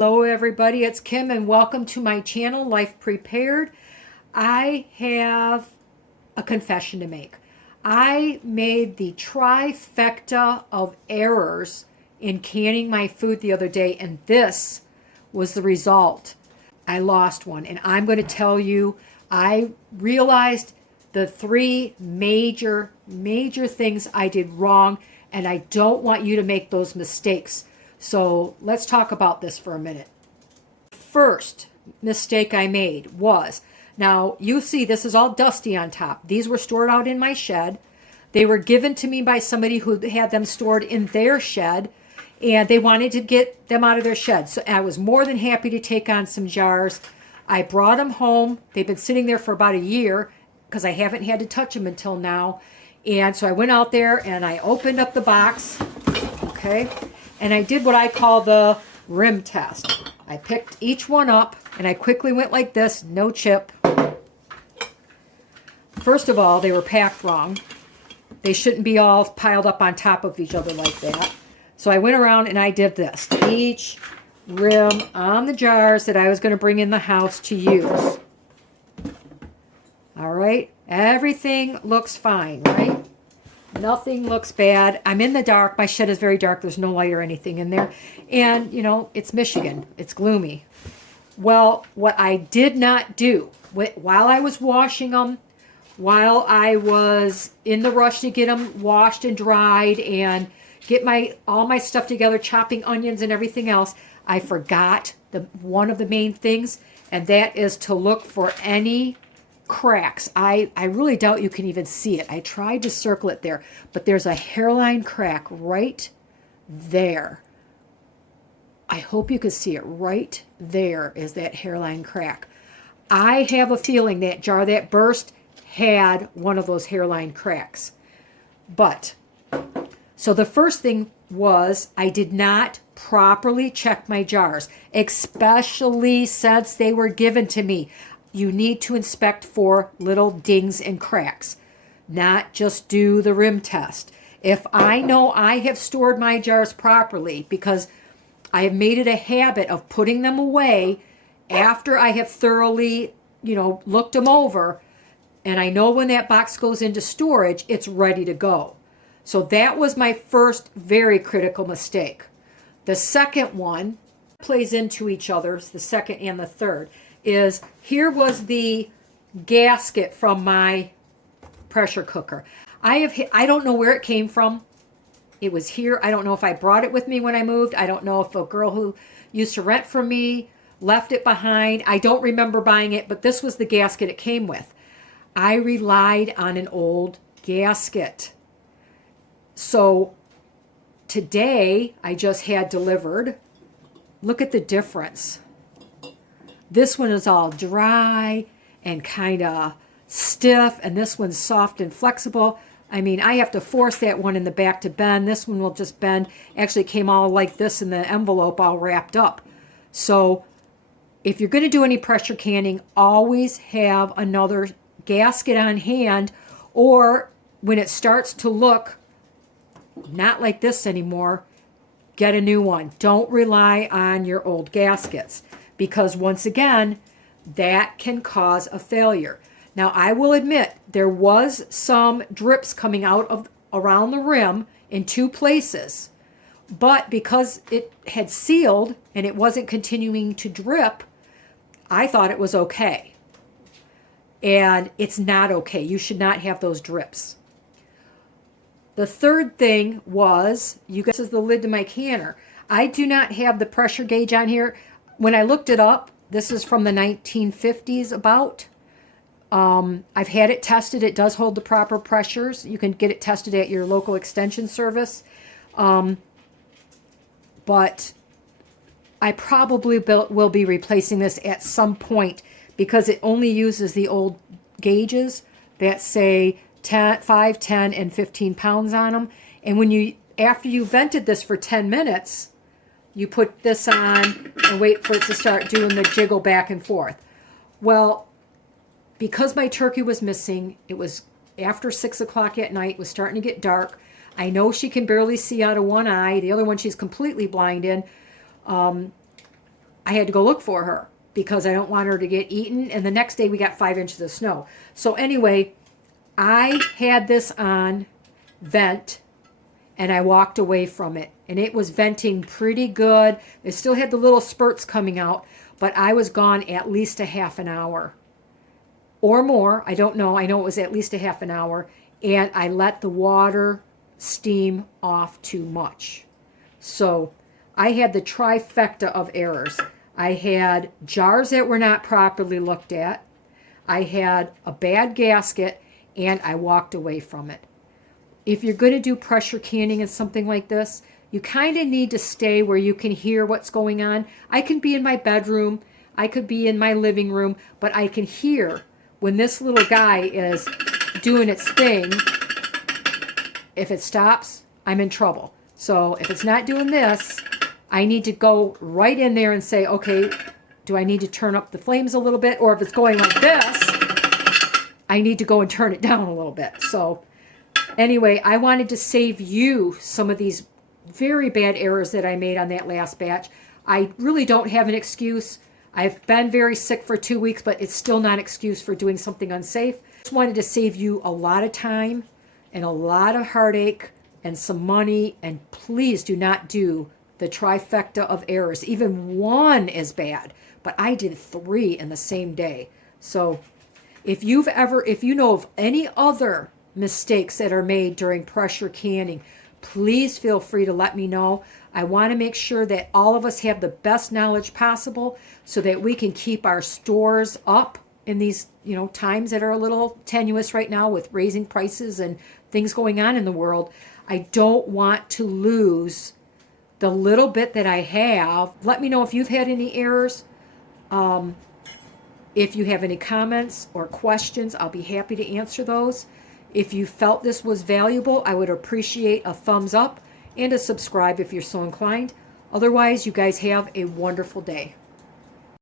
Hello everybody, it's Kim and welcome to my channel, Life Prepared. I have a confession to make. I made the trifecta of errors in canning my food the other day, and this was the result. I lost one, and I'm going to tell you, I realized the three major things I did wrong, and I don't want you to make those mistakes. So let's talk about this for a minute. First mistake I made was, now you see this is all dusty on top. These were stored out in my shed. They were given to me by somebody who had them stored in their shed, and they wanted to get them out of their shed. So I was more than happy to take on some jars. I brought them home. They've been sitting there for about a year because I haven't had to touch them until now. And so I went out there and I opened up the box, okay? And I did what I call the rim test. I picked each one up and I quickly went like this, no chip. First of all, they were packed wrong. They shouldn't be all piled up on top of each other like that. So I went around and I did this to each rim on the jars that I was going to bring in the house to use. All right, everything looks fine, right? Nothing looks bad. I'm in the dark. My shed is very dark. There's no light or anything in there. And, you know, it's Michigan. It's gloomy. Well, what I did not do, while I was washing them, while I was in the rush to get them washed and dried and get all my stuff together, chopping onions and everything else, I forgot one of the main things, and that is to look for any cracks. I really doubt you can even see it. I tried to circle it there, but there's a hairline crack right there. I hope you can see it. Right there is that hairline crack. I have a feeling that jar that burst had one of those hairline cracks. But, so the first thing was I did not properly check my jars, especially since they were given to me. You need to inspect for little dings and cracks, not just do the rim test. If I know I have stored my jars properly, because I have made it a habit of putting them away after I have thoroughly, looked them over, and I know when that box goes into storage, it's ready to go. So that was my first very critical mistake. The second one plays into each other, the second and the third, is here was the gasket from my pressure cooker. I don't know where it came from. It was here. I don't know if I brought it with me when I moved. I don't know if a girl who used to rent from me left it behind. I don't remember buying it, but this was the gasket it came with. I relied on an old gasket. So today I just had delivered. Look at the difference. This one is all dry and kind of stiff, and this one's soft and flexible. I mean, I have to force that one in the back to bend. This one will just bend. Actually, it came all like this in the envelope, all wrapped up. So if you're going to do any pressure canning, always have another gasket on hand, or when it starts to look not like this anymore, get a new one. Don't rely on your old gaskets, because once again, that can cause a failure. Now, I will admit there was some drips coming out of around the rim in two places, but because it had sealed and it wasn't continuing to drip, I thought it was okay. And it's not okay. You should not have those drips. The third thing was, this is the lid to my canner. I do not have the pressure gauge on here. When I looked it up, this is from the 1950s about. I've had it tested. It does hold the proper pressures. You can get it tested at your local extension service. But I probably will be replacing this at some point, because it only uses the old gauges that say 5, 10, and 15 pounds on them. And after you vented this for 10 minutes, you put this on and wait for it to start doing the jiggle back and forth. Well, because my turkey was missing, it was after 6 o'clock at night, it was starting to get dark. I know she can barely see out of one eye. The other one she's completely blind in. I had to go look for her because I don't want her to get eaten. And the next day we got 5 inches of snow. So anyway, I had this on vent and I walked away from it. And it was venting pretty good. It still had the little spurts coming out, but I was gone at least a half an hour or more. I don't know. I know it was at least a half an hour. And I let the water steam off too much. So I had the trifecta of errors. I had jars that were not properly looked at. I had a bad gasket, and I walked away from it. If you're going to do pressure canning and something like this, you kind of need to stay where you can hear what's going on. I can be in my bedroom. I could be in my living room, but I can hear when this little guy is doing its thing. If it stops, I'm in trouble. So if it's not doing this, I need to go right in there and say, okay, do I need to turn up the flames a little bit? Or if it's going like this, I need to go and turn it down a little bit. So anyway, I wanted to save you some of these very bad errors that I made on that last batch. I really don't have an excuse. I've been very sick for 2 weeks, but it's still not an excuse for doing something unsafe. Just wanted to save you a lot of time and a lot of heartache and some money. And please do not do the trifecta of errors. Even one is bad, but I did 3 in the same day. So if you know of any other mistakes that are made during pressure canning, please feel free to let me know. I want to make sure that all of us have the best knowledge possible so that we can keep our stores up in these, times that are a little tenuous right now with raising prices and things going on in the world. I don't want to lose the little bit that I have. Let me know if you've had any errors. If you have any comments or questions, I'll be happy to answer those. If you felt this was valuable, I would appreciate a thumbs up and a subscribe if you're so inclined. Otherwise, you guys have a wonderful day.